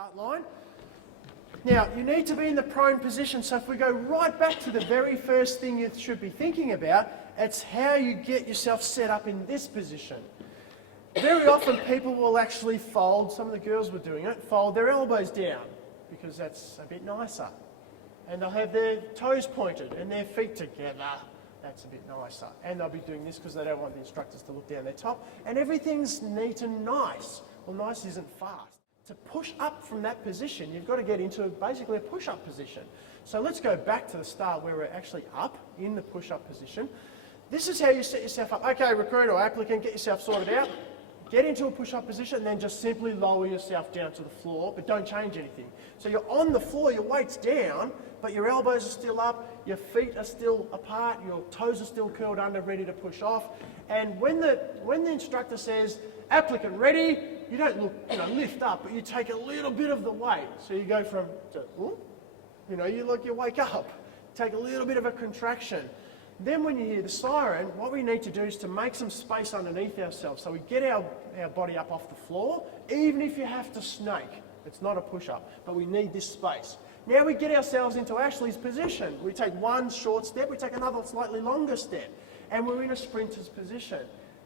start line. Now, you need to be in the prone position, so if we go right back to the very first thing you should be thinking about, it's how you get yourself set up in this position. Very often people will actually fold, some of the girls were doing it, fold their elbows down, because that's a bit nicer. And they'll have their toes pointed and their feet together. That's a bit nicer. And they'll be doing this because they don't want the instructors to look down their top. And everything's neat and nice. Well, nice isn't fast. To push up from that position, you've got to get into basically a push-up position. So let's go back to the start where we're actually up in the push-up position. This is how you set yourself up. Okay, recruit or applicant, get yourself sorted out. Get into a push-up position and then just simply lower yourself down to the floor, but don't change anything. So you're on the floor, your weight's down, but your elbows are still up, your feet are still apart, your toes are still curled under, ready to push off. And when the instructor says, applicant ready, you don't lift up, but you take a little bit of the weight. So you go from, you wake up, take a little bit of a contraction. Then when you hear the siren, what we need to do is to make some space underneath ourselves. So we get our body up off the floor, even if you have to snake. It's not a push-up, but we need this space. Now we get ourselves into Ashley's position. We take one short step, we take another slightly longer step, and we're in a sprinter's position.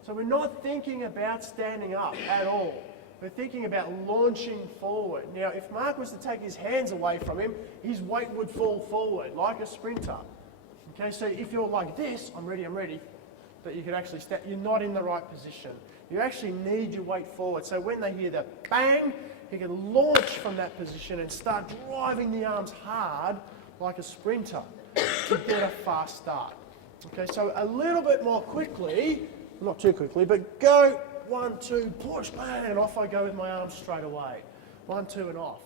So we're not thinking about standing up at all. We're thinking about launching forward. Now, if Mark was to take his hands away from him, his weight would fall forward like a sprinter. Okay, so if you're like this, I'm ready, but you could actually stand, you're not in the right position. You actually need your weight forward. So when they hear the bang, you can launch from that position and start driving the arms hard like a sprinter to get a fast start. Okay, so a little bit more quickly, not too quickly, but go, 1, 2, push, bang, and off I go with my arms straight away. 1, 2, and off.